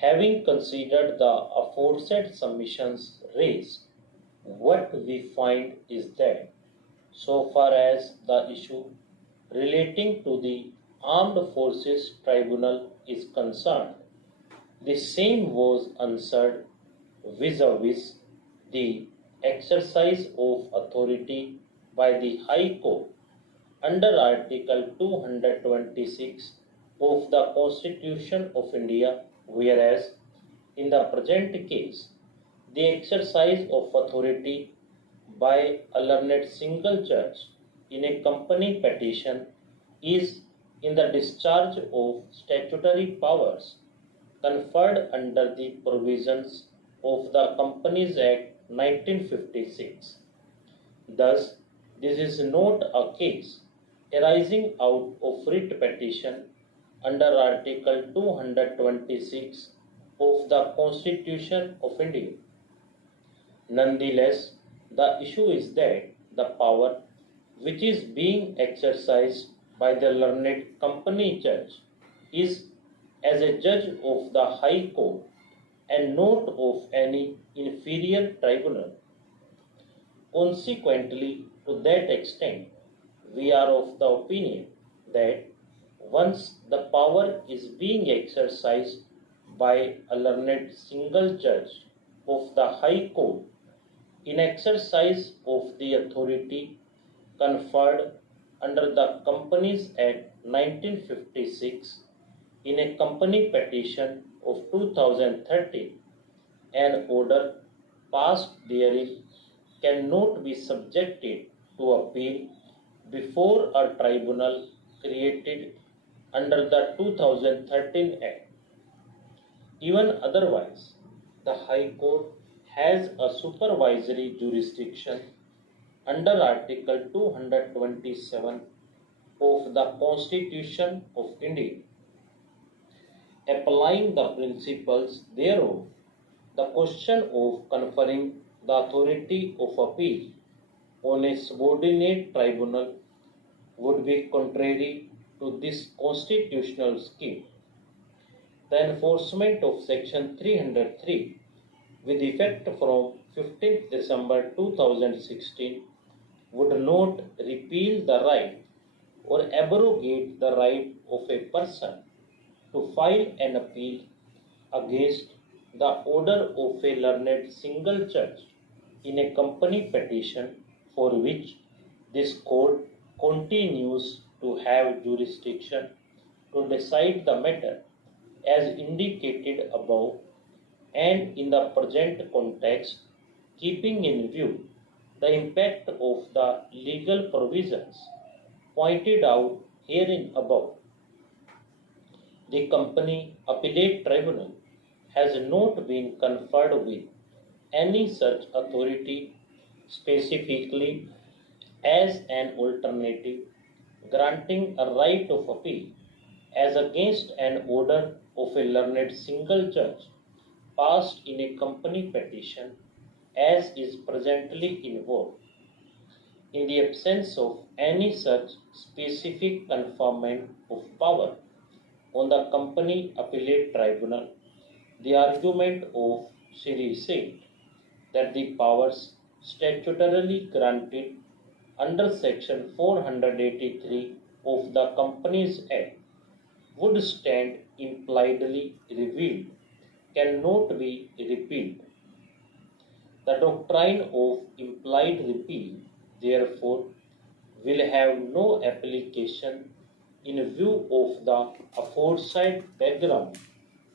Having considered the aforesaid submissions raised, what we find is that so far as the issue relating to the Armed Forces Tribunal is concerned, the same was answered vis-a-vis the exercise of authority by the High Court under Article 226 of the Constitution of India, whereas in the present case, the exercise of authority by a learned single judge in a company petition is in the discharge of statutory powers conferred under the provisions of the Companies Act 1956. Thus, this is not a case arising out of writ petition under Article 226 of the Constitution of India. Nonetheless, the issue is that the power which is being exercised by the learned company judge is as a judge of the High Court and not of any inferior tribunal. Consequently, to that extent, we are of the opinion that once the power is being exercised by a learned single judge of the High Court in exercise of the authority conferred under the Companies Act 1956 in a company petition of 2013, an order passed therein cannot be subjected to appeal before a tribunal created under the 2013 Act. Even otherwise, the High Court has a supervisory jurisdiction under Article 227 of the Constitution of India. Applying the principles thereof, the question of conferring the authority of appeal on a subordinate tribunal would be contrary to this constitutional scheme. The enforcement of Section 303 with effect from 15th December 2016 would not repeal the right or abrogate the right of a person to file an appeal against the order of a learned single judge in a company petition for which this court continues to have jurisdiction to decide the matter as indicated above, and in the present context, keeping in view the impact of the legal provisions pointed out herein above. The Company Appellate Tribunal has not been conferred with any such authority specifically as an alternative granting a right of appeal as against an order of a learned single judge passed in a company petition as is presently involved. In the absence of any such specific conferment of power on the Company Appellate Tribunal, the argument of Shri said that the powers statutorily granted under Section 483 of the Companies Act would stand impliedly revealed cannot be repealed. The doctrine of implied repeal, therefore, will have no application in view of the aforesaid background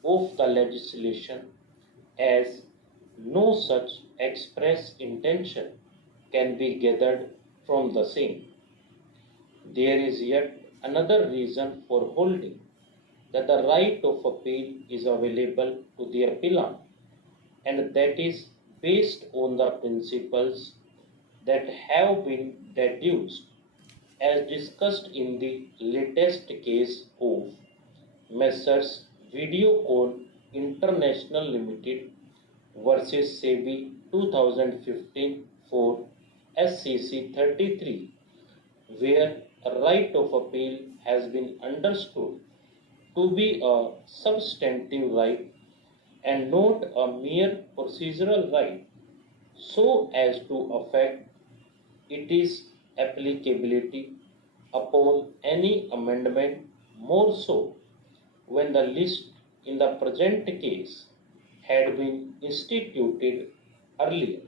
of the legislation, as no such express intention can be gathered from the same. There is yet another reason for holding that the right of appeal is available to the appellant, and that is based on the principles that have been deduced as discussed in the latest case of Messrs. Videocon International Limited versus SEBI 2015 for SCC 33, where a right of appeal has been understood to be a substantive right and not a mere procedural right so as to affect its applicability upon any amendment, more so when the list in the present case had been instituted earlier.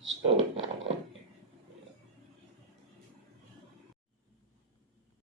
Stop.